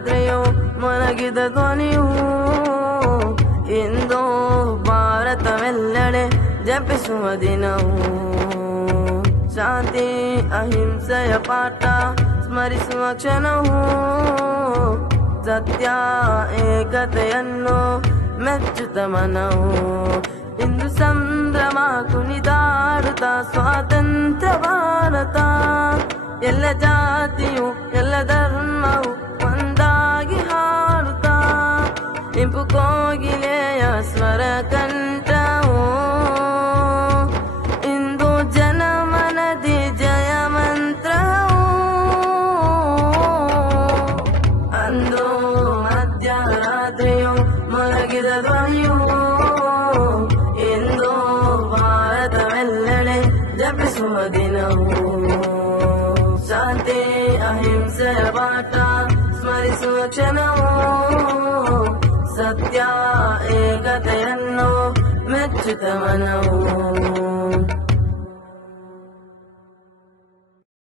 ರಾತ್ರಿಯು ಮಲಗಿದ ಧ್ವನಿಯು ಇಂದು ಭಾರತವೆಲ್ಲೆಡೆ ಜಪಿಸುವ ದಿನವು ಶಾಂತಿ ಅಹಿಂಸೆಯ ಪಾಠ ಸ್ಮರಿಸುವ ಕ್ಷಣವು ಸತ್ಯ ಏಕತೆಯನ್ನು ಮೆಚ್ಚುತ್ತ ಮನವು ಇಂದು ಸಂಭ್ರಮ ಕುಣಿದಾಡುತ್ತ ಸ್ವಾತಂತ್ರ್ಯ ಭಾರತ ಎಲ್ಲ ಜಾತಿಯು ಎಲ್ಲ ಧರ್ಮವು ಒಂದಾಗಿ ಹಾಡುತ್ತಾ ಇಂಪು ಕೋಗಿಲೆಯ ಸ್ವರ ಕಂಠವು ಇಂದು ಜನಮನದಿ ಜಯ ಮಂತ್ರವು ಅಂದು ಮಧ್ಯರಾತ್ರಿಯು ಮಲಗಿದ ಧ್ವನಿಯು ಇಂದು ಭಾರತವೆಲ್ಲೆಡೆ ಜಪಿಸುವ ದಿನವು ಶಾಂತಿ ಅಹಿಂಸೆಯ ಪಾಠ ಸ್ಮರಿಸುವ ಕ್ಷಣವು ಸತ್ಯ ಏಕತೆಯನ್ನು ಮೆಚ್ಚುತ್ತ ಮನವು